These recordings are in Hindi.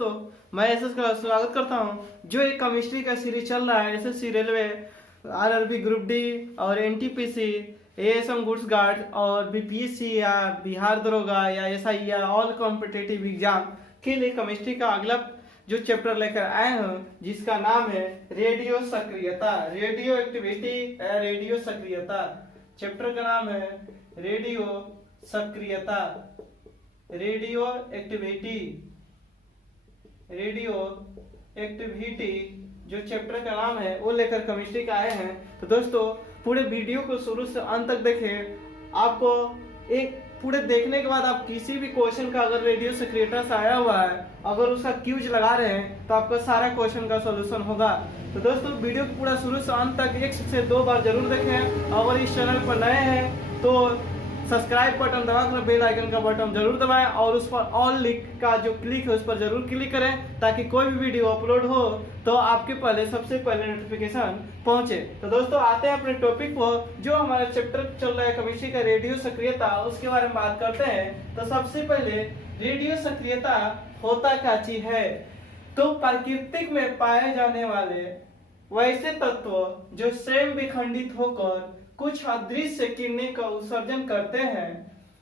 दोस्तों, मैं एसएस का स्वागत करता हूं। जो एक केमिस्ट्री का सीरीज चल रहा है SSC railway, RRB group D और एनटीपीसी, एएसएम गुड्स गार्ड और बीपीएससी या बिहार दरोगा या एसआई या ऑल कॉम्पिटिटिव एग्जाम के लिए केमिस्ट्री का अगला जो चैप्टर लेकर आए हैं, जिसका नाम है रेडियो सक्रियता, रेडियो एक्टिविटी, रेडियो सक्रियता। चैप्टर का नाम है रेडियो सक्रियता, रेडियो एक्टिविटी, रेडियो एक्टिविटी जो चैप्टर का नाम है वो लेकर केमिस्ट्री का आए हैं। तो दोस्तों, पूरे वीडियो को शुरू से अंत तक देखें। आपको एक पूरे देखने के बाद आप किसी भी क्वेश्चन का अगर रेडियो सक्रियता से आया हुआ है, अगर उसका क्यूज लगा रहे हैं तो आपका सारा क्वेश्चन का सॉल्यूशन होगा। तो दोस्तों, वीडियो को पूरा शुरू से अंत तक 1 से 2 बार जरूर देखें। अगर इस चैनल पर नए हैं तो सब्सक्राइब बटन दबाकर बेल आइकन का बटन जरूर दबाएं और उस पर ऑल लिंक का जो क्लिक है उस पर जरूर क्लिक करें, ताकि कोई भी वीडियो अपलोड हो तो आपके पहले सबसे पहले नोटिफिकेशन पहुंचे। तो दोस्तों, आते हैं अपने टॉपिक पर। जो हमारा चैप्टर चल रहा है केमिस्ट्री का रेडियो सक्रियता, उसके बारे में बात करते हैं। तो सबसे पहले रेडियो सक्रियता होता क्या चीज है? तो प्रकृति में पाए जाने वाले वैसे तत्व जो स्वयं विखंडित होकर कुछ अदृश्य किरणें का उत्सर्जन करते हैं,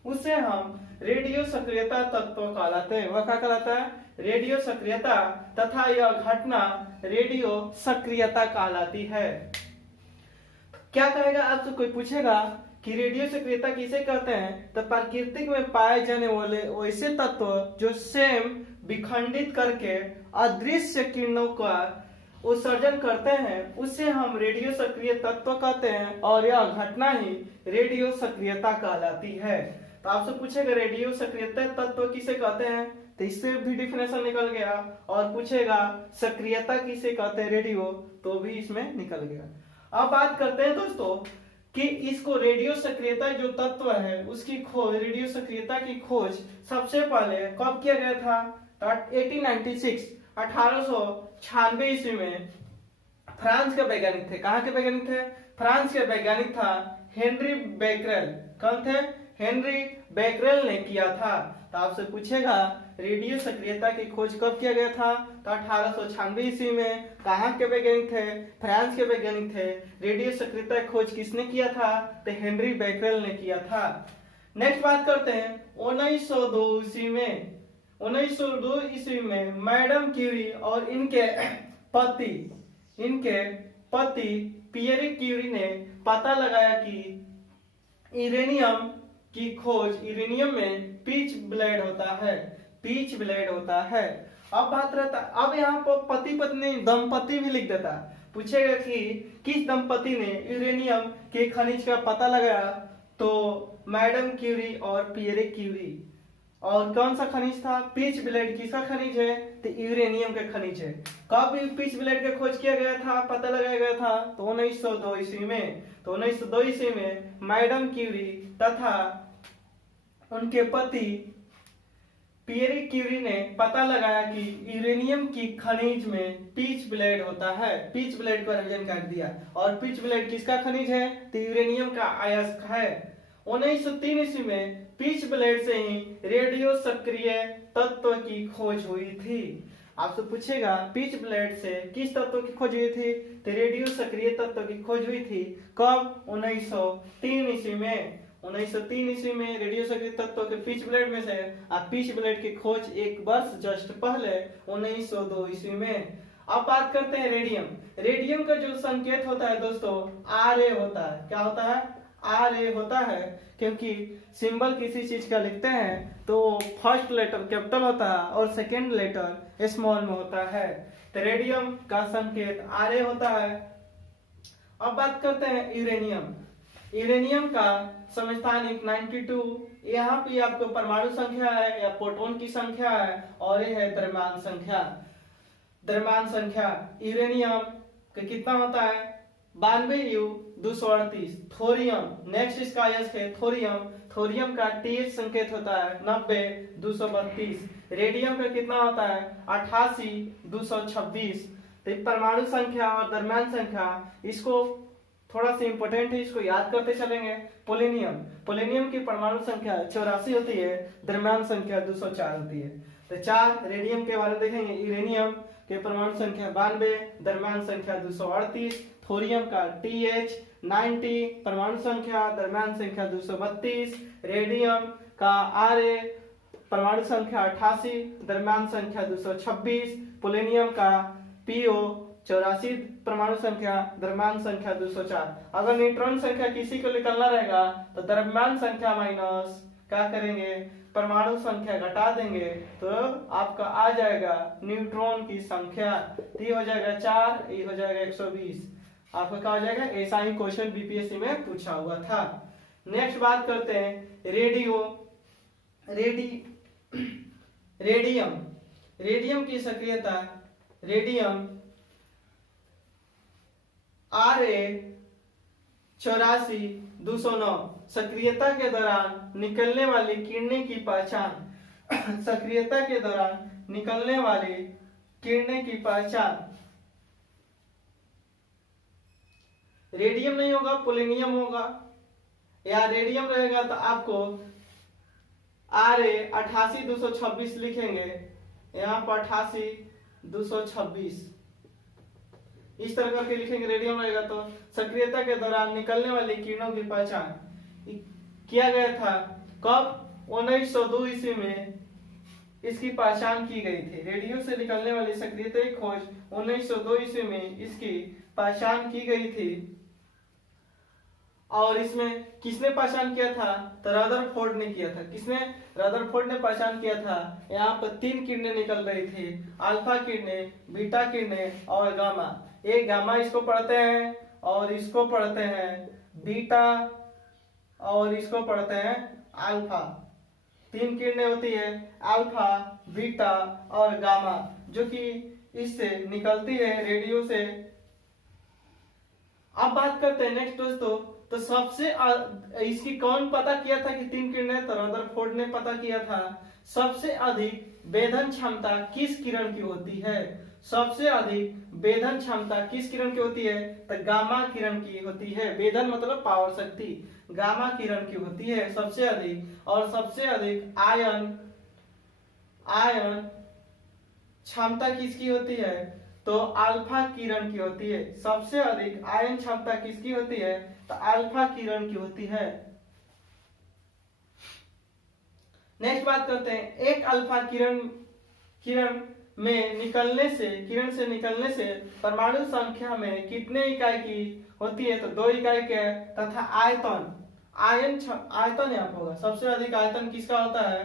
उसे हम रेडियो सक्रियता तत्व कहलाते हैं। वह क्या कहलाता है? रेडियो सक्रियता, तथा यह घटना रेडियो सक्रियता कहलाती है। क्या कहेगा? आपसे कोई पूछेगा कि रेडियो सक्रियता किसे कहते हैं, तो प्रकृति में पाए जाने वाले वैसे तत्व जो स्वयं विखंडित करके अदृश्य किरणों का उत्सर्जन करते हैं, उसे हम रेडियो सक्रिय तत्व कहते हैं, और यह घटना ही रेडियो सक्रियता कहलाती है। तो आपसे पूछेगा रेडियो सक्रियता तत्व किसे कहते हैं, तो इससे भी डिफिनेशन निकल गया। और पूछेगा सक्रियता किसे कहते हैं रेडियो, तो भी इसमें निकल गया। अब बात करते हैं दोस्तों कि इसको रेडियो सक्रियता जो तत्व है उसकी खोज, रेडियो सक्रियता की खोज सबसे पहले कब किया गया था? 1896 1896 ईस्वी में फ्रांस के वैज्ञानिक थे। कहाँ के वैज्ञानिक थे? फ्रांस के वैज्ञानिक था हेनरी बेकरेल। कौन थे? हेनरी बेकरेल ने किया था। तो आपसे पूछेगा रेडियो सक्रियता की खोज कब किया गया था? तो 1896 ईस्वी में। कहाँ के वैज्ञानिक थे? फ्रांस के वैज्ञानिक थे। रेडियो सक्रियता की खोज किसने किया था? तो हेनरी बेकरेल ने किया था। नेक्स्ट बात करते हैं 1902 ईस्वी में। 1902 ईस्वी में मैडम क्यूरी और इनके पति पियरे क्यूरी ने पता लगाया कि यूरेनियम की खोज, यूरेनियम में पिच ब्लेड होता है, पिच ब्लेड होता है। अब बात रहता, अब यहाँ पर पति पत्नी दंपति भी लिख देता। पूछेगा कि किस दंपति ने यूरेनियम के खनिज का पता लगाया, तो मैडम क्यूरी और पियरे क्यूरी। और कौन सा खनिज था? Pitch blade. किसका खनिज है? तो यूरेनियम का खनिज है। कब पिच ब्लेड का खोज किया गया था, पता लगाया गया था? तो 1902 ईस्वी में। तो 1902 ईस्वी में मैडम क्यूरी तथा उनके पति पियरे क्यूरी ने पता लगाया कि यूरेनियम की खनिज में पिच ब्लेड होता है। पिच ब्लेड को रिवीजन कर दिया। और पिच ब्लेड किसका खनिज है? तो यूरेनियम का अयस्क है। 1903 ईस्वी में पिच ब्लेड से ही रेडियो सक्रिय तत्व की खोज हुई थी। आपसे पूछेगा पिच ब्लेड से किस तत्व की खोज हुई थी? तो रेडियो सक्रिय तत्व की खोज हुई थी। कब? 1903 ईस्वी में। 1903 ईस्वी में रेडियो सक्रिय तत्व के पिच ब्लेड में से पिच ब्लेड की खोज एक वर्ष जस्ट पहले 1902 ईस्वी में। अब बात करते हैं रेडियम। रेडियम का जो संकेत होता है दोस्तों, Ra होता है। क्या होता है? Ra होता है, क्योंकि सिंबल किसी चीज का लिखते हैं तो फर्स्ट लेटर कैपिटल होता है और सेकेंड लेटर स्मॉल में होता है। तो रेडियम का संकेत Ra होता है। अब बात करते हैं यूरेनियम। यूरेनियम का समस्थानिक 92। यहाँ पे आपको परमाणु संख्या है या प्रोटॉन की संख्या है, और ये है द्रव्यमान संख्या। द्रव्यमान संख्या यूरेनियम का कितना होता है? 92U238। थोरियम, नेक्स्ट इसका अयस्क है थोरियम। थोरियम का TH संकेत होता है 90 232। रेडियम का कितना होता है? 88 226। तो परमाणु संख्या और द्रव्यमान संख्या, इसको थोड़ा सा इंपॉर्टेंट है, इसको याद करते चलेंगे। पोलेनियम, पोलेनियम की परमाणु संख्या 84 होती है, द्रव्यमान संख्या 204 होती है। तो 4 रेडियम के बारे में देखेंगे। यूरेनियम के परमाणु संख्या 92, द्रव्यमान संख्या 238, थोरियम का TH 90, परमाणु संख्या द्रव्यमान संख्या 232, रेडियम का Ra परमाणु संख्या 88, द्रव्यमान संख्या 226, पोलेनियम का PO 84, परमाणु संख्या द्रव्यमान संख्या 204। अगर न्यूट्रॉन संख्या किसी को निकालना रहेगा तो द्रव्यमान संख्या माइनस क्या करेंगे, परमाणु संख्या घटा देंगे तो आपका आ जाएगा न्यूट्रॉन की संख्या। ये हो जाएगा 4, ये हो जाएगा 120। आपका क्या हो जाएगा, ऐसा ही क्वेश्चन बीपीएससी में पूछा हुआ था। नेक्स्ट बात करते हैं रेडियम की सक्रियता। रेडियम Ra 84,209 सक्रियता के दौरान निकलने वाली किरणें की पहचान। सक्रियता के दौरान निकलने वाली किरणें की पहचान। रेडियम नहीं होगा, पोलेनियम होगा, या रेडियम रहेगा तो आपको Ra 88,226 लिखेंगे, यहाँ पर 88,226 इस तरह करके लिखेंगे। रेडियम रहेगा तो सक्रियता के दौरान निकलने वाली किरणों की पहचान किया गया था कब, 1902 ईस्वी में इसकी पहचान की गई थी। रेडियो से निकलने वाली सक्रियता की खोज 1902 ईस्वी में इसकी पहचान की गई थी। और इसमें किसने पहचान किया था, तो रदरफोर्ड ने किया था। किसने, रदरफोर्ड ने पहचान किया था। यहाँ पर 3 किरणें निकल रही थी, अल्फा किरणें, बीटा किरणें और गामा। एक गामा इसको पढ़ते हैं और इसको पढ़ते हैं बीटा और इसको पढ़ते हैं अल्फा। 3 किरणें होती है, अल्फा, बीटा और गामा, जो कि इससे निकलती है रेडियो से। अब बात करते हैं नेक्स्ट दोस्तों, तो सबसे इसकी कौन पता किया था कि 3 किरणें, तो रदरफोर्ड ने पता किया था। सबसे अधिक वेधन क्षमता किस किरण की होती है, सबसे अधिक वेधन क्षमता किस किरण की होती है, तो गामा किरण की होती है। वेधन मतलब पावर शक्ति, गामा किरण की होती है सबसे अधिक। और सबसे अधिक आयन क्षमता किसकी होती है, तो अल्फा किरण की होती है। सबसे अधिक आयन क्षमता किसकी होती है, तो अल्फा किरण की होती है। नेक्स्ट बात करते हैं, एक अल्फा किरण से निकलने से परमाणु संख्या में कितने इकाई की होती है, तो 2 इकाई के, तथा आयतन यहाँ होगा। सबसे अधिक आयतन किसका होता है,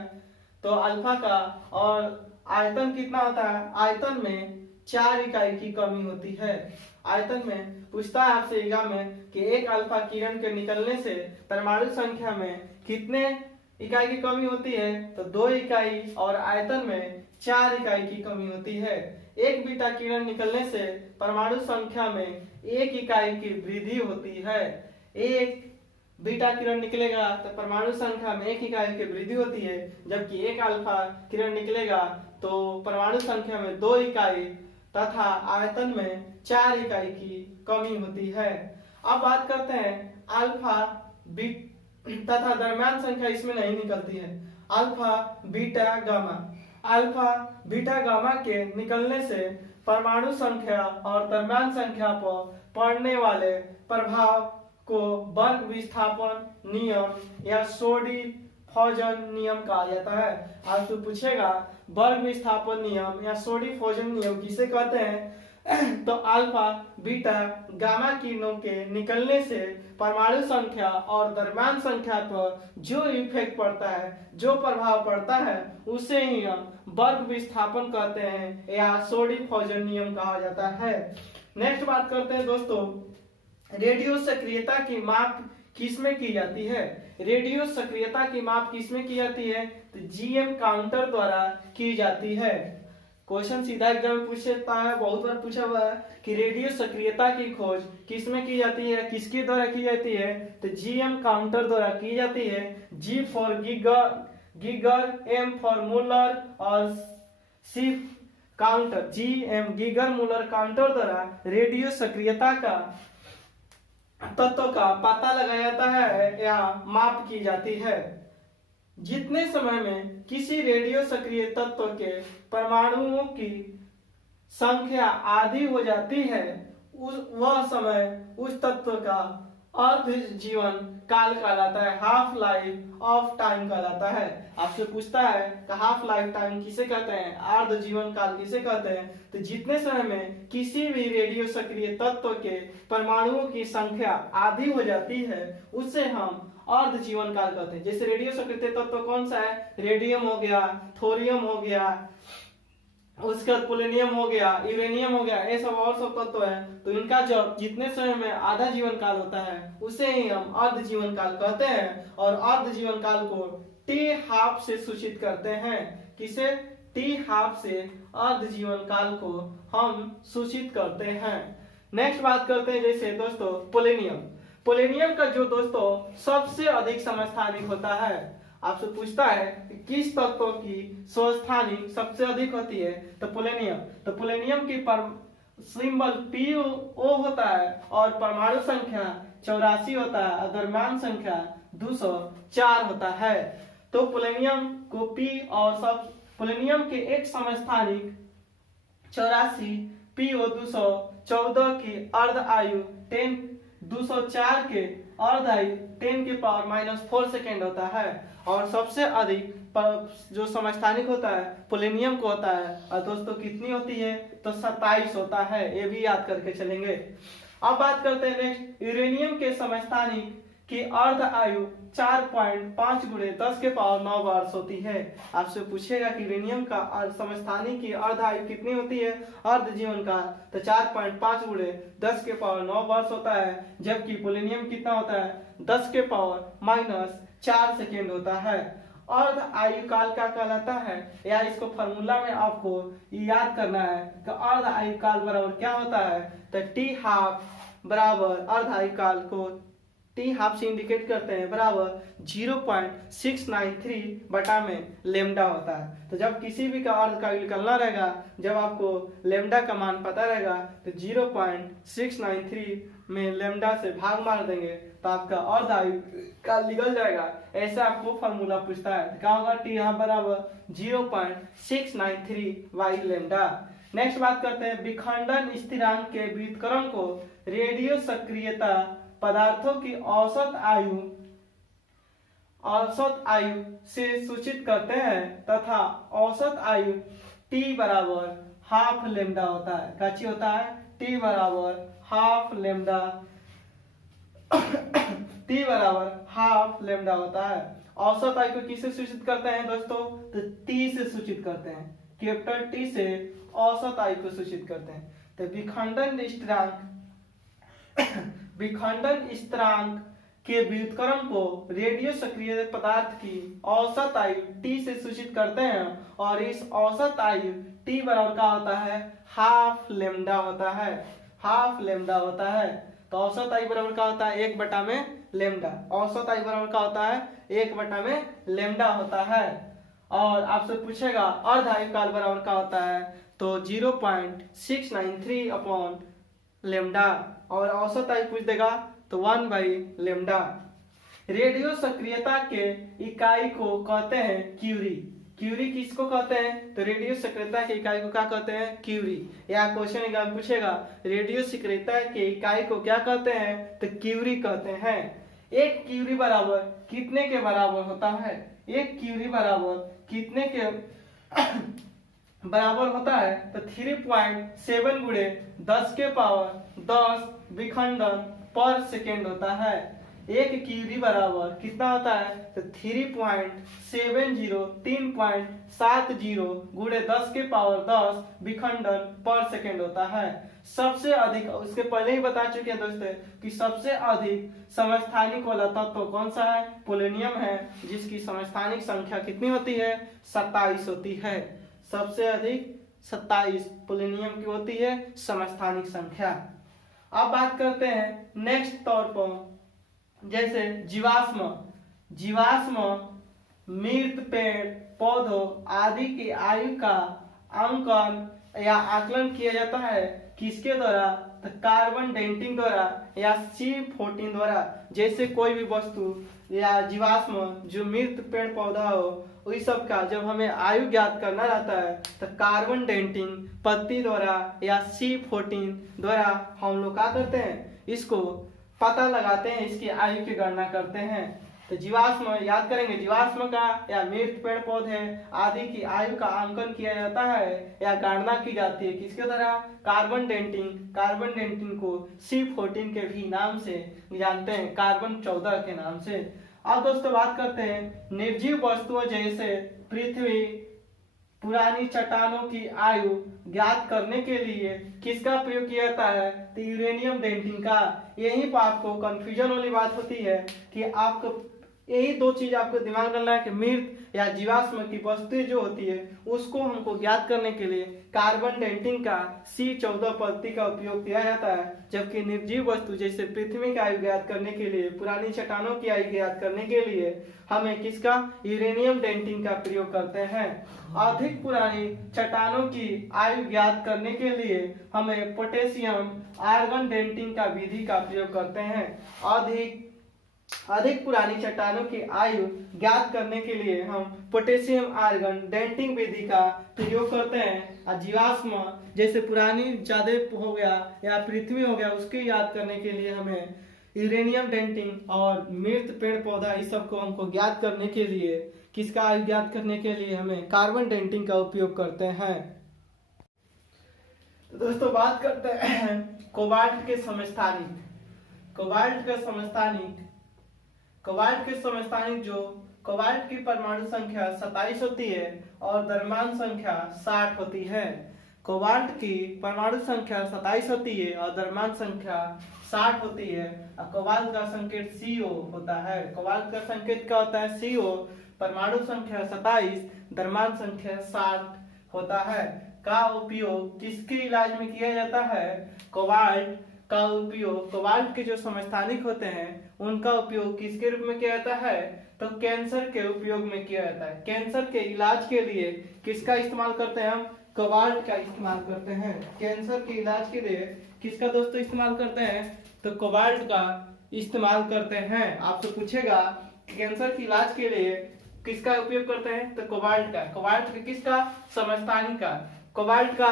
तो अल्फा का। और आयतन कितना होता है, आयतन में 4 इकाई की कमी होती है। आयतन में पूछता है आपसे एग्जाम में कि एक अल्फा किरण के निकलने से परमाणु संख्या में कितने इकाई की कमी होती है, तो 2 इकाई, और आयतन में 4 इकाई की कमी होती है। एक बीटा किरण निकलने से परमाणु संख्या में 1 इकाई की वृद्धि होती है। एक बीटा किरण निकलेगा तो परमाणु संख्या में 1 इकाई की वृद्धि होती है, जबकि एक अल्फा किरण निकलेगा तो परमाणु संख्या में 2 इकाई तथा आयतन में 4 इकाई की कमी होती है। अब बात करते हैं अल्फा तथा द्रव्यमान संख्या इसमें नहीं निकलती है। Alpha beta gamma, alpha beta gamma के निकलने से परमाणु संख्या और द्रव्यमान संख्या पर पड़ने वाले प्रभाव को वर्ग विस्थापन नियम या सोडी फ्यूजन नियम कहा जाता है। आपसे पूछेगा वर्ग विस्थापन नियम या सोडी फ्यूजन नियम किसे कहते हैं, तो अल्फा बीटा गामा किरणों के निकलने से परमाणु संख्या और द्रव्यमान संख्या पर जो इफेक्ट पड़ता है, जो प्रभाव पड़ता है, उसे ही हम वर्ग विस्थापन कहते हैं या सोडी फ्यूजन नियम कहा जाता है। नेक्स्ट बात करते हैं दोस्तों, रेडियो सक्रियता की माप किसमें की जाती है। रेडियो सक्रियता की माप किसमें की जाती है, तो जीएम काउंटर द्वारा की जाती है। क्वेश्चन सीधा एग्जाम में पूछता है, बहुत बार पूछा हुआ है कि रेडियो सक्रियता की खोज किसमें की जाती है, किसके द्वारा की जाती है, तो जीएम काउंटर द्वारा की जाती है। G for Geiger, M for Muller और C counter, GM Geiger Muller counter द्वारा रेडियो सक्रियता का तत्व का पता लगाया जाता है या माप की जाती है। जितने समय में किसी रेडियो सक्रिय तत्व के परमाणुओं की संख्या आधी हो जाती है वह समय उस तत्व का अर्ध जीवन काल कहलाता है, हाफ लाइफ ऑफ टाइम कहलाता है। आपसे पूछता है कि हाफ लाइफ टाइम किसे कहते हैं, अर्ध जीवन काल किसे कहते हैं, तो जितने समय में किसी भी रेडियो सक्रिय तत्व के परमाणुओं की संख्या आधी हो जाती है उसे हम अर्ध जीवन काल कहते हैं। जैसे रेडियो सक्रिय तत्व कौन सा है, रेडियम हो गया, थोरियम हो गया, उसके बाद पोलोनियम हो गया, यूरेनियम हो गया, ये सब और सब तत्व है। तो इनका जब जितने समय में आधा जीवन काल होता है उसे ही हम अर्ध जीवन काल कहते हैं। और अर्ध जीवन काल को टी हाफ से सूचित करते हैं। किसे, टी हाफ से अर्ध जीवन काल को हम सूचित करते हैं। नेक्स्ट बात करते हैं जैसे दोस्तों पोलोनियम। पोलोनियम का जो दोस्तों सबसे अधिक समस्थानिक होता है, आपसे पूछता है कि किस तत्व की समस्थानिक सबसे अधिक होती है, तो पोलोनियम। तो पोलोनियम की सिंबल PO होता है और परमाणु संख्या 84 होता है और द्रव्यमान संख्या 204 होता है। तो पोलोनियम को P और सब पोलोनियम के एक समस्थानिक 84, PO 214 की अर्ध आयु 204 के अर्ध आयु 10 की पावर -4 सेकेंड होता है। और सबसे अधिक जो समस्थानिक होता है पोलोनियम को होता है। और दोस्तों कितनी होती है, तो 27 होता है, ये भी याद करके चलेंगे। अब बात करते हैं नेक्स्ट यूरेनियम के समस्थानिक की अर्ध आयु 4.5 गुणे 10 के पावर 9 वर्ष होती है। आपसे पूछेगा कि यूरेनियम का समस्थानिक की अर्ध आयु कितनी होती है अर्ध जीवन का, तो 4.5 गुणे 10 के पावर 9 वर्ष होता है। जबकि पोलोनियम कितना होता है, 10 के पावर -4 सेकेंड होता है। अर्ध आयु काल क्या कहलाता है, या इसको फॉर्मूला में आपको याद करना है कि अर्ध आयु काल बराबर क्या होता है, तो टी हाफ बराबर अर्ध आयु काल को टी हाफ से इंडिकेट करते हैं बराबर 0.693 बटा में लेमडा होता है। तो जब किसी भी का अर्ध का निकलना रहेगा, जब आपको लेमडा का मान पता रहेगा तो 0.693 में लेमडा से भाग मार देंगे तो आपका अर्ध आयु काल निकल जाएगा। ऐसा आपको फॉर्मूला पूछता है, क्या होगा, टी हाफ बराबर 0.693 बाई लेमडा। नेक्स्ट बात करते हैं विखंडन स्थिरांक के व्युत्क्रम को रेडियो सक्रियता पदार्थों की औसत आयु से सूचित करते हैं तथा औसत आयु T बराबर हाफ लेमडा होता है। काची होता है, T बराबर हाफ लेमडा T बराबर हाफ लेमडा होता है। औसत आयु को किससे सूचित करते हैं दोस्तों, तो T से सूचित करते हैं, कैपिटल T से औसत आयु को सूचित करते हैं। तो विखंडन स्थिरांक के व्युत्क्रम को रेडियो सक्रिय पदार्थ की औसत आयु T से सूचित करते हैं और इस औसत आयु T बराबर का होता है हाफ लेमडा होता है, हाफ लेमडा होता है। तो औसत आयु बराबर का होता है 1 बटा में लेमडा, औसत आयु बराबर का होता है 1 बटा में लेमडा होता है। और आपसे पूछेगा अर्ध आयु काल बराबर का होता है, तो 0.693 अपॉन लेमडा, और औसत आयु पूछ देगा तो 1 बाई लेमडा। रेडियो सक्रियता के इकाई को कहते हैं क्यूरी। क्यूरी किसको कहते हैं, तो रेडियो सक्रियता की इकाई को क्या कहते हैं, क्यूरी। या क्वेश्चन एग्जाम पूछेगा रेडियो सक्रियता की इकाई को क्या कहते हैं, तो क्यूरी कहते हैं। एक क्यूरी बराबर कितने के बराबर होता है, एक क्यूरी बराबर कितने के बराबर होता है, तो 3.7 गुणे 10 के पावर 10 विखंडन पर सेकेंड होता है। एक क्यूरी बराबर कितना होता है, तो 3.70 गुणे 10 के पावर 10 विखंडन पर सेकेंड होता है। सबसे अधिक, उसके पहले ही बता चुके हैं दोस्तों कि सबसे अधिक समस्थानिक वाला तत्व कौन सा है, पोलोनियम है, जिसकी समस्थानिक संख्या कितनी होती है, 27 होती है। सबसे अधिक 27 पोलोनियम की होती है समस्थानिक संख्या। अब बात करते हैं नेक्स्ट तौर पर, जैसे जीवाश्म। जीवाश्म मृत पेड़ पौधों आदि की आयु का अंकन या आकलन किया जाता है किसके द्वारा, तो कार्बन डेटिंग द्वारा या C14 द्वारा। जैसे कोई भी वस्तु या जीवाश्म जो मृत पेड़ पौधा हो इस सब का जब हमें आयु ज्ञात करना रहता है तो कार्बन डेटिंग पद्धति द्वारा या C14 द्वारा हम लोग क्या करते हैं, इसको पता लगाते हैं, इसकी आयु की गणना करते हैं। तो जीवाश्म याद करेंगे, जीवाश्म का या मृत पेड़ पौधे आदि की आयु का आंकलन किया जाता है या गणना की जाती है किसके द्वारा, कार्बन डेटिंग। कार्बन डेटिंग को C14 के भी नाम से जानते हैं, कार्बन 14 के नाम से। अब दोस्तों बात करते हैं निर्जीव वस्तुओं जैसे पृथ्वी, पुरानी चट्टानों की आयु ज्ञात करने के लिए किसका प्रयोग किया जाता है, तो यूरेनियम डेटिंग का। यहीं पर आपको कंफ्यूजन वाली बात होती है कि आपको यही दो चीज आपको दिमाग में रखना है कि मृत या जीवाश्म की वस्तुएं जो होती है उसको हमको ज्ञात करने के लिए कार्बन डेटिंग का C14 पद्धति का उपयोग किया जाता है, जबकि निर्जीव वस्तु जैसे पृथ्वी का आयु ज्ञात करने के लिए, पुरानी चट्टानों की आयु ज्ञात करने के लिए हमें किसका, यूरेनियम डेटिंग का प्रयोग करते हैं। अधिक पुरानी चट्टानों की आयु ज्ञात करने के लिए हमें पोटेशियम आर्गन डेटिंग का विधि का प्रयोग करते हैं। अधिक पुरानी चट्टानों की आयु ज्ञात करने के लिए हम पोटेशियम आर्गन डेटिंग विधि का प्रयोग करते हैं। और जीवाश्म जैसे पुरानी ज्यादा हो गया या पृथ्वी हो गया उसके याद करने के लिए हमें यूरेनियम डेटिंग और मृत पेड़ पौधा इस सब को हमको ज्ञात करने के लिए किसका आयु ज्ञात करने के लिए हमें कार्बन डेटिंग का उपयोग करते हैं। तो दोस्तों बात करते हैं कोबाल्ट के समस्थानिक। कोबाल्ट का समस्थानिक, कोबाल्ट के समस्थानिक जो कोबाल्ट की परमाणु संख्या 27 होती है और द्रव्यमान संख्या 60 होती है। कोबाल्ट की परमाणु संख्या 27 होती है और द्रव्यमान संख्या 60 होती है। और कोबाल्ट का संकेत CO होता है। कोबाल्ट का संकेत क्या होता है, CO। परमाणु संख्या 27, द्रव्यमान संख्या 60 होता है। का उपयोग किसके इलाज में किया जाता है, कोबाल्ट का उपयोग, कोबाल्ट के जो समस्थानिक होते हैं उनका उपयोग किसके रूप में किया जाता है, तो कैंसर के उपयोग में किया जाता है। कैंसर के इलाज के लिए किसका इस्तेमाल करते हैं हम, कोबाल्ट का इस्तेमाल करते हैं। कैंसर के इलाज के लिए किसका दोस्तों इस्तेमाल करते हैं, तो कोबाल्ट का इस्तेमाल करते हैं। आपसे पूछेगा कैंसर के इलाज के लिए किसका उपयोग करते हैं, तो कोबाल्ट का। कोबाल्ट का किसका, समस्थानिक का। कोबाल्ट का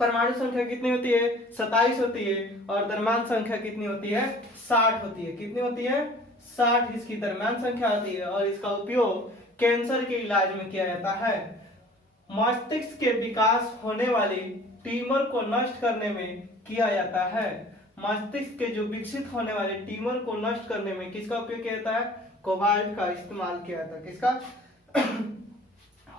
परमाणु संख्या कितनी होती है, 27 होती है और द्रव्यमान संख्या कितनी होती है, 60 होती है। कितनी होती है, 60 इसकी द्रव्यमान संख्या होती है और इसका उपयोग कैंसर के इलाज में किया जाता है। मस्तिष्क के विकास होने वाली ट्यूमर को नष्ट करने में किया जाता है। मस्तिष्क के जो विकसित होने वाले ट्यूमर को नष्ट करने में किसका उपयोग किया जाता है, कोबाल्ट का इस्तेमाल किया जाता है। किसका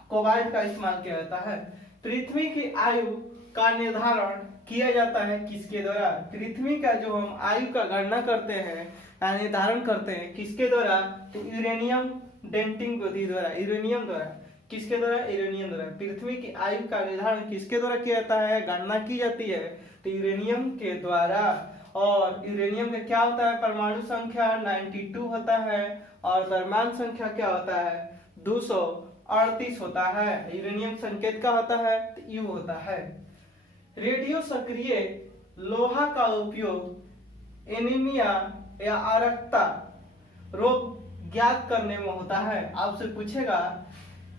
कोबाल्ट का इस्तेमाल किया जाता है। पृथ्वी की आयु का निर्धारण किया जाता है किसके द्वारा, पृथ्वी का जो हम आयु का गणना करते हैं या निर्धारण करते हैं किसके द्वारा, तो यूरेनियम डेटिंग विधि द्वारा। यूरेनियम द्वारा, किसके द्वारा, यूरेनियम द्वारा। पृथ्वी की आयु का निर्धारण किसके द्वारा किया जाता है, गणना की जाती है तो यूरेनियम के द्वारा। और यूरेनियम का क्या होता है, परमाणु संख्या 92 होता है और द्रव्यमान संख्या क्या होता है, 238 होता है। यूरेनियम संकेत का होता है, तो U होता है। रेडियो सक्रिय लोहा का उपयोग एनीमिया या अरक्तता रोग ज्ञात करने में होता है। आपसे पूछेगा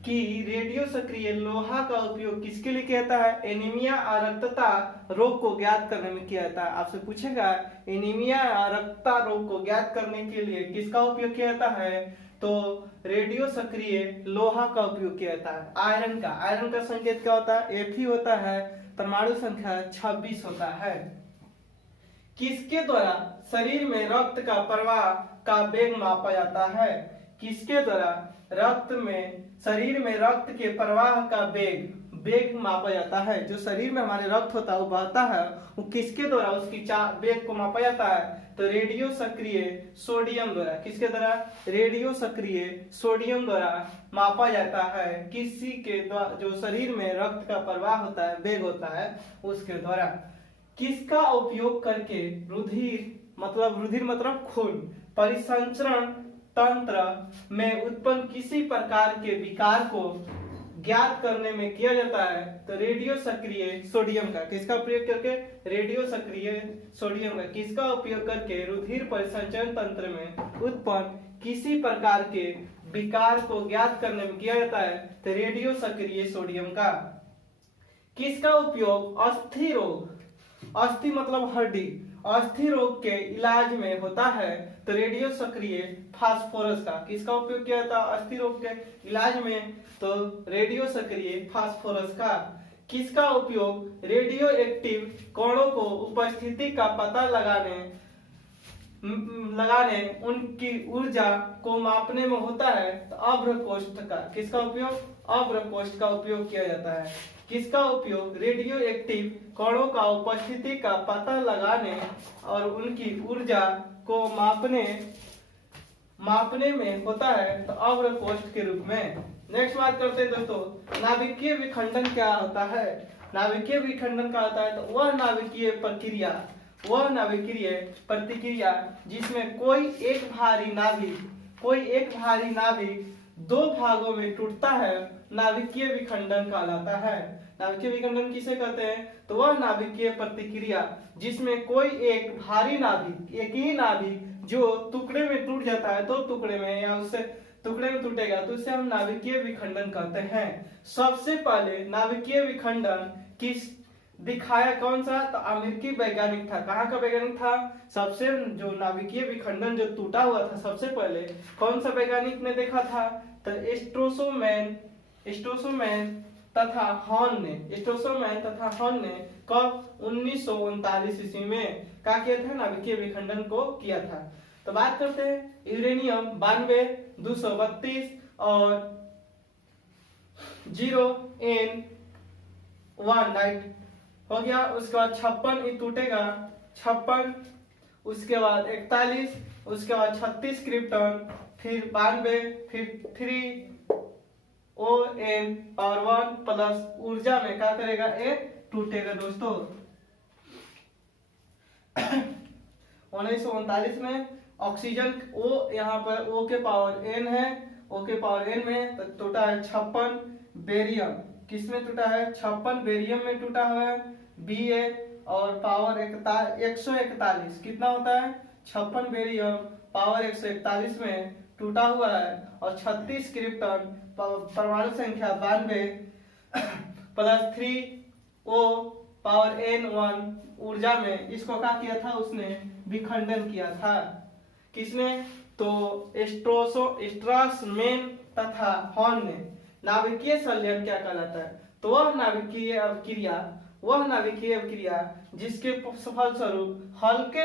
कि रेडियो सक्रिय लोहा का उपयोग किसके लिए किया जाता है, एनीमिया अरक्तता रोग को ज्ञात करने में किया जाता है। आपसे पूछेगा एनीमिया अरक्तता रोग को ज्ञात करने के लिए किसका उपयोग किया जाता है, तो रेडियो सक्रिय लोहा का उपयोग किया जाता है। आयरन का, आयरन का संकेत क्या होता है, Fe होता है। परमाणु संख्या 26 होता है। किसके द्वारा शरीर में रक्त का प्रवाह का वेग मापा जाता है, किसके द्वारा रक्त में, शरीर में रक्त के प्रवाह का वेग मापा जाता है। जो शरीर में हमारे रक्त होता है वो बहता है, वो किसके द्वारा उसकी वेग को मापा जाता है, तो रेडियो सक्रिय सोडियम द्वारा। किसके द्वारा, रेडियो सक्रिय सोडियम द्वारा मापा जाता है। किसी के द्वारा जो शरीर में रक्त का प्रवाह होता है, वेग होता है, उसके द्वारा। किसका उपयोग करके रुधिर मतलब खून परिसंचरण तंत्र में उत्पन्न किसी प्रकार के विकार को ज्ञात करने में किया जाता है तो रेडियो सक्रिय सोडियम का, किसका प्रयोग करके, रेडियो सक्रिय सोडियम का, किसका उपयोग करके रुधिर परिसंचरण तंत्र में उत्पन्न किसी प्रकार के विकार को ज्ञात करने में किया जाता है तो रेडियो सक्रिय सोडियम का। किसका उपयोग अस्थि रोग, अस्थि मतलब हड्डी, अस्थि रोग के इलाज में होता है तो रेडियो सक्रिय फास्फोरस का, किसका उपयोग किया जाता है अस्थि रोग के इलाज में तो रेडियो सक्रिय फास्फोरस का। किसका उपयोग रेडियो एक्टिव कणों को उपस्थिति का पता लगाने उनकी ऊर्जा को मापने में होता है तो अभ्र कोष्ठ का, किसका उपयोग, अभ्र कोष्ठ का उपयोग किया जाता है। किसका उपयोग रेडियो एक्टिव कणों का उपस्थिति का पता लगाने और उनकी ऊर्जा को मापने में होता है तो अभ्र कोष्ठ के रूप में। नेक्स्ट बात करते हैं दोस्तों, नाभिकीय विखंडन क्या होता है। नाभिकीय विखंडन क्या होता है तो वह नाभिकीय प्रतिक्रिया जिसमें कोई एक भारी नाभिक दो भागों में टूटता है नाभिकीय विखंडन कहलाता है। नाभिकीय विखंडन किसे कहते हैं तो वह नाभिकीय प्रतिक्रिया जिसमें कोई एक भारी नाभिक, एक ही नाभिक जो टुकड़े में टूट जाता है, दो टुकड़े में या उससे टुकड़े में टूटेगा तो उसे हम नाभिकीय विखंडन कहते हैं। सबसे पहले नाभिकीय विखंडन किस दिखाया कौन सा तो अमेरिकी वैज्ञानिक था। कहाँ का वैज्ञानिक था, सबसे जो नाभिकीय विखंडन जो टूटा हुआ था सबसे पहले कौन सा वैज्ञानिक ने देखा था तो स्ट्रोसोमैन तथा हॉर्न ने कब 1939 ईस्वी में क्या किया था, नाभिकीय विखंडन को किया था। तो बात करते हैं यूरेनियम 92, 232 और 0N1 हो गया। उसके बाद 56 टूटेगा, 56, उसके बाद 41, उसके बाद 36 क्रिप्टॉन, फिर 92, फिर 3ON और 1 प्लस ऊर्जा में क्या करेगा ए टूटेगा दोस्तों। 1939 में ऑक्सीजन O यहाँ पर O के पावर N है, O के पावर N में तो टूटा है 56 बेरियम, किसमें टूटा है 56 बेरियम में टूटा हुआ है Ba और पावर 141 कितना होता है 56 बेरियम पावर 141 में टूटा हुआ है और 36 क्रिप्टॉन परमाणु संख्या 92 प्लस 3O पावर N1 ऊर्जा में इसको क्या किया था, उसने विखंडन किया था। किसने तो स्ट्रासमैन तथा हॉर्न ने। नाभिकीय संलयन क्या कहलाता है तो वह नाभिकीय अवक्रिया जिसके फलस्वरूप हल्के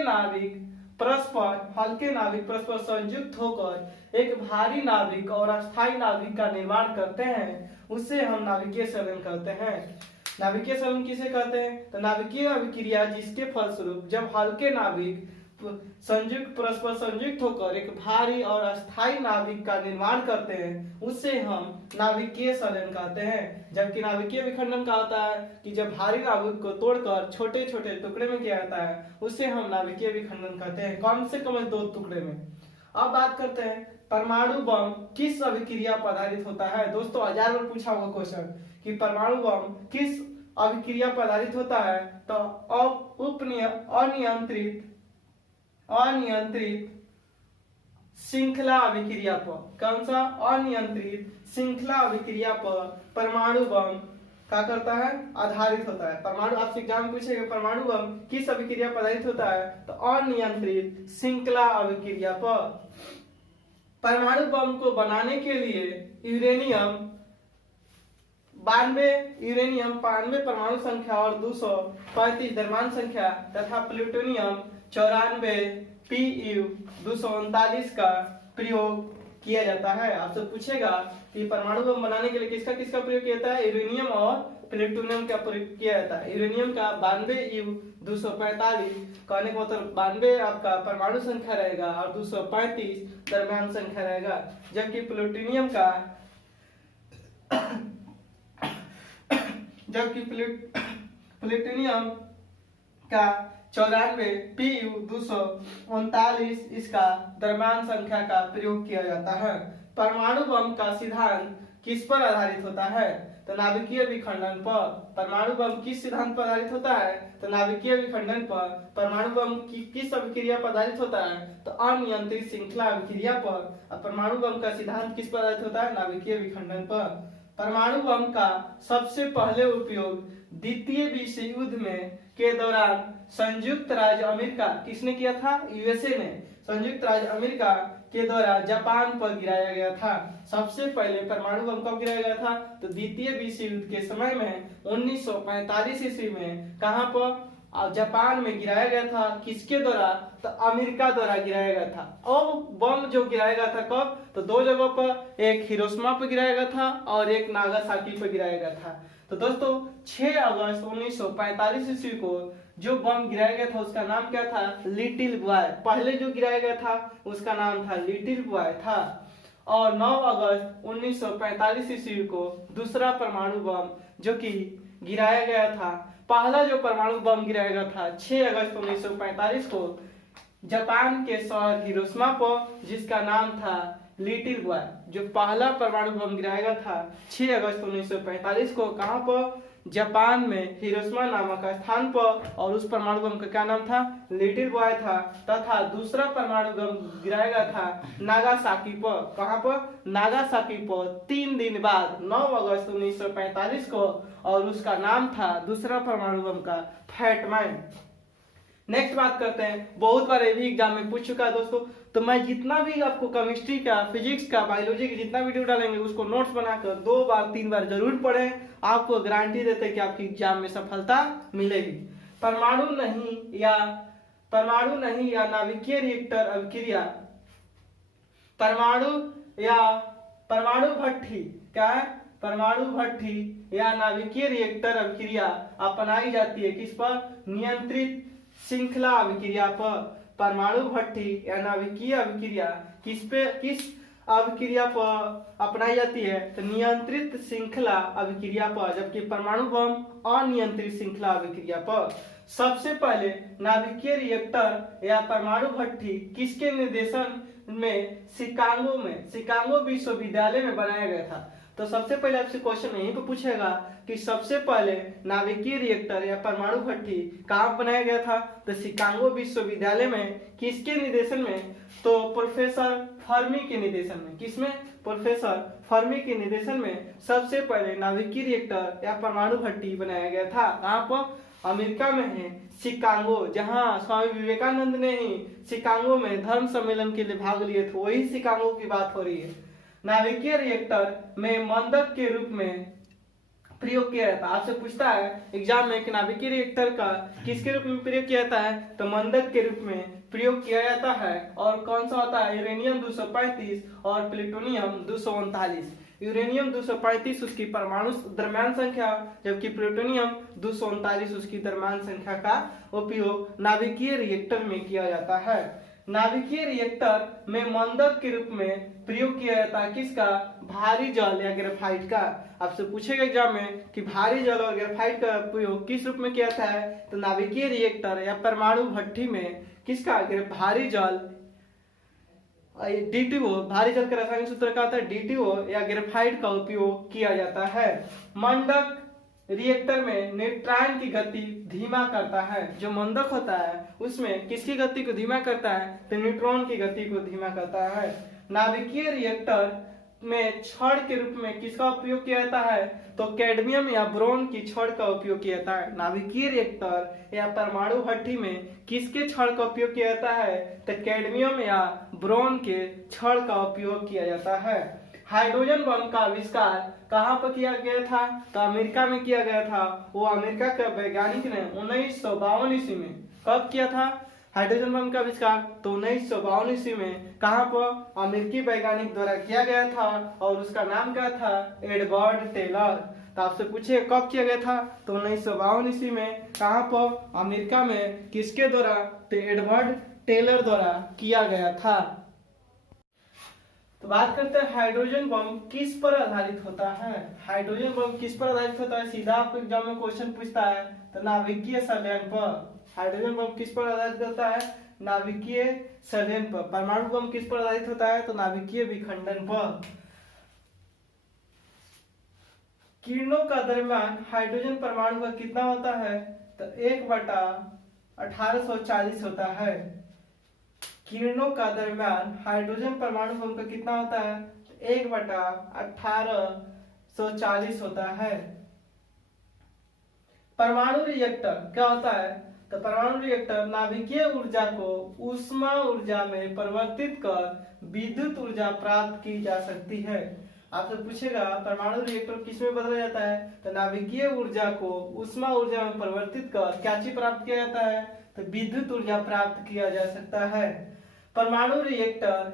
नाभिक परस्पर संयुक्त होकर एक भारी नाभिक और अस्थायी नाभिक का निर्माण करते हैं, उससे हम नाभिकीय संलयन कहते हैं। नाभिकीय संलयन किसे कहते हैं तो नाभिकीय अभिक्रिया जिसके फलस्वरूप जब हल्के नाभिक परस्पर संयुक्त होकर एक भारी और अस्थायी नाभिक का निर्माण करते हैं, उससे हम नाभिकीय संलयन कहते हैं। जबकि नाभिकीय विखंडन का होता है कि जब भारी नाभिक को तोड़कर छोटे छोटे टुकड़े में किया जाता है, उससे हम नाभिकीय विखंडन कहते हैं, कम से कम 2 टुकड़े में। अब बात करते हैं परमाणु बम किस अभिक्रिया पर आधारित होता है। दोस्तों 1000 बार पूछा हुआ क्वेश्चन कि परमाणु बम किस अभिक्रिया पर आधारित होता है तो अनियंत्रित श्रृंखला अभिक्रिया पर। कौन सा अनियंत्रित श्रृंखला अभिक्रिया पर परमाणु बम क्या करता है आधारित होता है। परमाणु आपसे एग्जाम पूछेगा परमाणु बम किस अभिक्रिया पर आधारित होता है तो अनियंत्रित श्रृंखला अभिक्रिया पर। परमाणु बम को बनाने के लिए यूरेनियम 92 परमाणु संख्या और 235 द्रव्यमान संख्या तथा प्लूटोनियम 94 Pu 239 का प्रयोग किया जाता है। आपसे पूछेगा कि परमाणु बम बनाने के लिए किसका किसका प्रयोग किया जाता है, यूरेनियम और प्लूटोनियम का प्रयोग किया जाता है। यूरेनियम का 92U 245 कहने का मतलब 92 आपका परमाणु संख्या रहेगा और 235 द्रव्यमान संख्या रहेगा, जबकि प्लूटोनियम का 94 Pu 239 इसका द्रव्यमान संख्या का प्रयोग किया जाता है। परमाणु बम का सिद्धांत किस पर आधारित होता है? तो नाभिकीय विखंडन पर। परमाणु बम किस सिद्धांत पर आधारित होता है? तो नाभिकीय विखंडन पर। परमाणु बम किस अभिक्रिया पर आधारित होता है? तो अनियंत्रित श्रृंखला अभिक्रिया पर। और परमाणु बम का सिद्धांत किस पर आधारित होता है? नाभिकीय विखंडन पर। परमाणु बम का सबसे पहले उपयोग द्वितीय विश्व युद्ध में के दौरान संयुक्त राज्य अमेरिका किसने किया था? यूएसए ने संयुक्त राज्य अमेरिका के द्वारा जापान पर गिराया गया था। सबसे पहले परमाणु बम कब गिराया गया था? तो द्वितीय विश्व युद्ध के समय में 1945 ईस्वी में। कहां पर? जापान में गिराया गया था। किसके द्वारा? तो अमेरिका द्वारा गिराया गया था। और बम जो गिराया गया था कब? तो दो जगहों पर, एक हिरोशिमा पर गिराया गया था और एक नागासाकी पर गिराया गया था। तो दोस्तों 6 अगस्त 1945 ईस्वी को जो बम गिराया गया था उसका नाम क्या था? Little boy. पहले जो गिराया गया था उसका नाम था लिटिल बॉय था। और 9 अगस्त 1945 ईस्वी को दूसरा परमाणु बम जो कि गिराया गया था। पहला जो परमाणु बम गिराया गया था 6 अगस्त 1945 को जापान के शहर हिरोशिमा पर, जिसका नाम था लिटिल बॉय। जो पहला परमाणु बम गिराया गया था 6 अगस्त 1945 को, कहां पर? जापान में हिरोशिमा नामक स्थान पर। और उस परमाणु बम का क्या नाम था? लिटिल बॉय था। तथा दूसरा परमाणु बम गिराया गया था नागासाकी पर। कहां पर? नागासाकी पर 3 दिन बाद 9 अगस्त 1945 को। और उसका नाम था दूसरा परमाणु बम का फैटमैन। नेक्स्ट बात करते हैं, बहुत बार ये भी एग्जाम में पूछ चुका है दोस्तों। तो मैं जितना भी आपको केमिस्ट्री का, फिजिक्स का, बायोलॉजी का जितना वीडियो डालेंगे उसको नोट्स बनाकर 2 बार 3 बार जरूर पढ़ें। आपको गारंटी देते हैं कि आपकी एग्जाम में सफलता मिलेगी। परमाणु नहीं या नाभिकीय रिएक्टर अभिक्रिया, परमाणु भट्ठी क्या है? परमाणु भट्ठी या नाभिकीय रिएक्टर अभिक्रिया अपनाई जाती है किस पर? नियंत्रित श्रृंखला अभिक्रिया पर। परमाणु भट्ठी या नाभिकीय अभिक्रिया किस अभिक्रिया पर अपनाई जाती है? तो नियंत्रित श्रृंखला अभिक्रिया पर। जबकि परमाणु बम अनियंत्रित श्रृंखला अभिक्रिया पर। सबसे पहले नाभिकीय रिएक्टर या परमाणु भट्ठी किसके निर्देशन में शिकागो विश्वविद्यालय में बनाया गया था? तो सबसे पहले आपसे क्वेश्चन यहीं पे पूछेगा कि सबसे पहले नाभिकीय रिएक्टर या परमाणु भट्ठी कहाँ बनाया गया था? तो शिकागो विश्वविद्यालय में। किसके निर्देशन में? तो प्रोफेसर फर्मी के निर्देशन में। किसमें? प्रोफेसर फर्मी के निर्देशन में सबसे पहले नाभिकीय रिएक्टर या परमाणु भट्ठी बनाया गया था। कहाँ पर? अमेरिका में है शिकागो, जहाँ स्वामी विवेकानंद ने ही शिकागो में धर्म सम्मेलन के लिए भाग लिए थे, वही शिकागो की बात हो रही है। नाभिकीय रिएक्टर में मंदक के रूप में प्रयोग किया जाता है। आपसे पूछता है एग्जाम में कि नाभिकीय रिएक्टर का किसके रूप में प्रयोग किया जाता है? तो मंदक के रूप में प्रयोग किया जाता है। और कौन सा होता है? यूरेनियम 235 और प्लूटोनियम 239। यूरेनियम 235 उसकी परमाणु द्रव्यमान संख्या, जबकि प्लूटोनियम 239 उसकी द्रव्यमान संख्या का उपयोग नाभिकीय रिएक्टर में किया जाता है। नाभिकीय रिएक्टर में मंदक के रूप में प्रयोग किया जाता है किसका? भारी जल या ग्रेफाइट का। आपसे पूछेगा एग्जाम में कि भारी जल और ग्रेफाइट का प्रयोग किस रूप में किया जाता है? तो नाभिकीय रिएक्टर या परमाणु भट्ठी में किसका? भारी जल DTO, भारी जल का रासायनिक सूत्र क्या होता है? DTO या ग्रेफाइट का उपयोग किया जाता है। मंदक रिएक्टर में न्यूट्रॉन की गति धीमा करता है। जो मंदक होता है उसमें किसकी गति को धीमा करता है? तो न्यूट्रॉन की गति को धीमा करता है। नाभिकीय रिएक्टर में छड़ के रूप में किसका उपयोग किया जाता है? तो कैडमियम या ब्रोन की छड़ का उपयोग किया जाता है। नाभिकीय रिएक्टर या परमाणु भट्ठी में किसके छड़ का उपयोग किया जाता है? तो कैडमियम या ब्रोन के छड़ का उपयोग किया जाता है। हाइड्रोजन बम का आविष्कार कहाँ पर किया गया था? तो अमेरिका में किया गया था। वो अमेरिका के वैज्ञानिक ने 1952 ईस्वी में कब किया था हाइड्रोजन बम का आविष्कार? तो 1952 ईस्वी में कहाँ पर? अमेरिकी वैज्ञानिक द्वारा किया गया था और उसका नाम क्या था? Edward Teller. तो आपसे पूछे कब किया गया था? तो 1952 ईस्वी में। कहाँ पर? अमेरिका में। किसके द्वारा? तो एडवर्ड टेलर द्वारा किया गया था। तो बात करते हैं हाइड्रोजन बम किस पर आधारित होता है। हाइड्रोजन बम किस पर आधारित होता है? सीधा आपको एग्जाम में क्वेश्चन पूछता है तो नाभिकीय संलयन पर। हाइड्रोजन बम किस पर आधारित होता है? नाभिकीय संलयन पर। परमाणु बम किस पर आधारित होता है? तो नाभिकीय विखंडन पर। किरणों का दरम्यान हाइड्रोजन परमाणु का कितना होता है, तो 1/1840 होता है। किरणों का दरम्यान हाइड्रोजन परमाणु बम का कितना होता है, तो 1/1840 होता है। परमाणु रिएक्टर क्या होता है, तो परमाणु रिएक्टर नाभिकीय ऊर्जा को ऊष्मा ऊर्जा में परिवर्तित कर विद्युत ऊर्जा प्राप्त की जा सकती है। आपसे पूछेगा परमाणु रिएक्टर किसमें बदला जाता है, तो नाभिकीय ऊर्जा को ऊष्मा ऊर्जा में परिवर्तित कर क्या चीज प्राप्त किया जाता है, तो विद्युत ऊर्जा प्राप्त किया जा सकता है। परमाणु रिएक्टर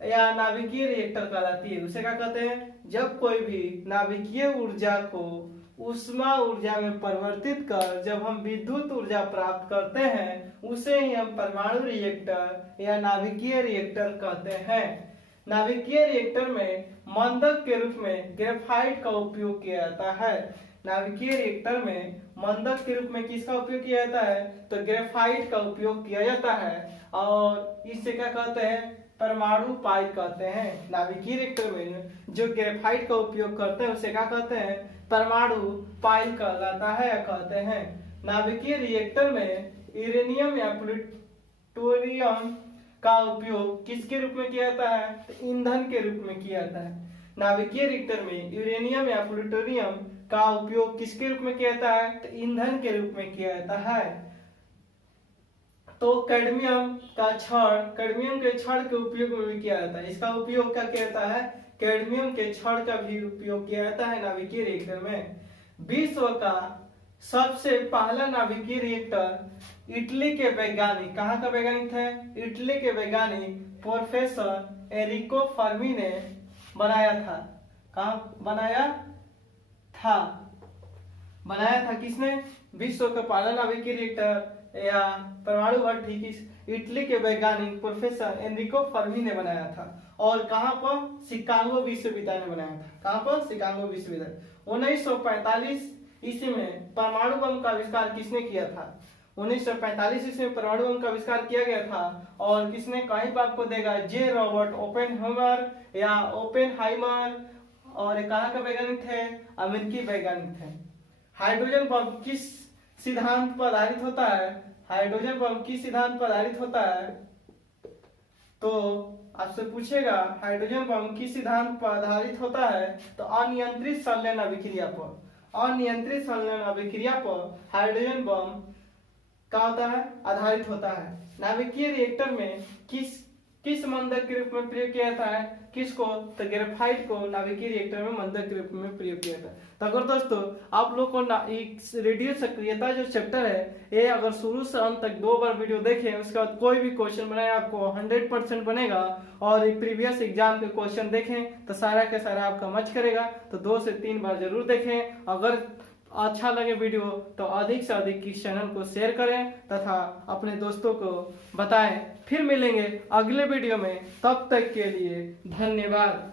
या नाभिकीय रिएक्टर कहलाती है। उसे क्या कहते हैं, जब कोई भी नाभिकीय ऊर्जा को ऊष्मा ऊर्जा में परिवर्तित कर जब हम विद्युत ऊर्जा प्राप्त करते हैं उसे ही हम परमाणु रिएक्टर या नाभिकीय रिएक्टर कहते हैं। नाभिकीय रिएक्टर में मंदक के रूप में ग्रेफाइट का उपयोग किया जाता है। नाभिकीय रिएक्टर में मंदक के रूप में किसका उपयोग किया जाता है, तो ग्रेफाइट का उपयोग किया जाता है और इसे क्या कहते हैं, परमाणु पाइल कहते हैं। नाभिकीय रिएक्टर में जो ग्रेफाइट का उपयोग करते हैं उसे क्या कहते हैं, परमाणु पाइल कहलाता है या कहते हैं। नाभिकीय रिएक्टर में यूरेनियम या प्लूटोनियम का उपयोग किसके रूप में किया जाता है, तो ईंधन के रूप में किया जाता है। नाभिकीय रिएक्टर में यूरेनियम या प्लूटोनियम का उपयोग किसके रूप में किया जाता है, तो ईंधन के रूप में किया जाता है। तो कैडमियम के छड़ के उपयोग में भी किया जाता है। इसका उपयोग क्या किया जाता है, कैडमियम के छड़ का भी उपयोग किया जाता है नाभिकीय रिएक्टर में। विश्व का सबसे पहला नाभिकीय रिएक्टर इटली के वैज्ञानिक, कहाँ का वैज्ञानिक थे, इटली के वैज्ञानिक प्रोफेसर एरिको फर्मी ने बनाया था। कहाँ बनाया था किसने, विश्व का पहला नाभिकीय रिएक्टर या परमाणु भट्टी इटली के वैज्ञानिक प्रोफेसर एनरिको फर्मी ने बनाया था। और कहां पर, शिकागो विश्वविद्यालय ने बनाया था। कहां पर, शिकागो विश्वविद्यालय। 1945 ईस्वी में परमाणु बम का आविष्कार किसने किया था, 1945 ईस्वी में परमाणु बम का आविष्कार किया गया था। और किसने, कहीं पर आपको देगा जे रॉबर्ट ओपेनहाइमर या ओपेनहाइमर। और कहाँ का वैज्ञानिक थे, अमेरिकी वैज्ञानिक थे। हाइड्रोजन बम किस सिद्धांत पर आधारित होता है, हाइड्रोजन बम किस सिद्धांत पर आधारित होता है, तो आपसे पूछेगा हाइड्रोजन बम किस सिद्धांत पर आधारित होता है, तो अनियंत्रित संलयन अभिक्रिया पर। अनियंत्रित संलयन अभिक्रिया पर हाइड्रोजन बम क्या होता है, आधारित होता है। नाभिकीय रिएक्टर में किस मंदक के रूप में प्रयोग किया जाता है, किसको, तो ग्रेफाइट को नाभिकीय रिएक्टर में मंदक के रूप में प्रयोग किया जाता है। तो अगर दोस्तों आप लोग को रेडियो सक्रियता जो चैप्टर है ये अगर शुरू से अंत तक 2 बार वीडियो देखें उसके बाद कोई भी क्वेश्चन बनाए आपको 100% बनेगा। और प्रीवियस एग्जाम के क्वेश्चन देखें तो सारा का सारा आपका मैच करेगा। तो 2 से 3 बार जरूर देखें। अगर अच्छा लगे वीडियो तो अधिक से अधिक इस चैनल को शेयर करें तथा अपने दोस्तों को बताएं। फिर मिलेंगे अगले वीडियो में, तब तक के लिए धन्यवाद।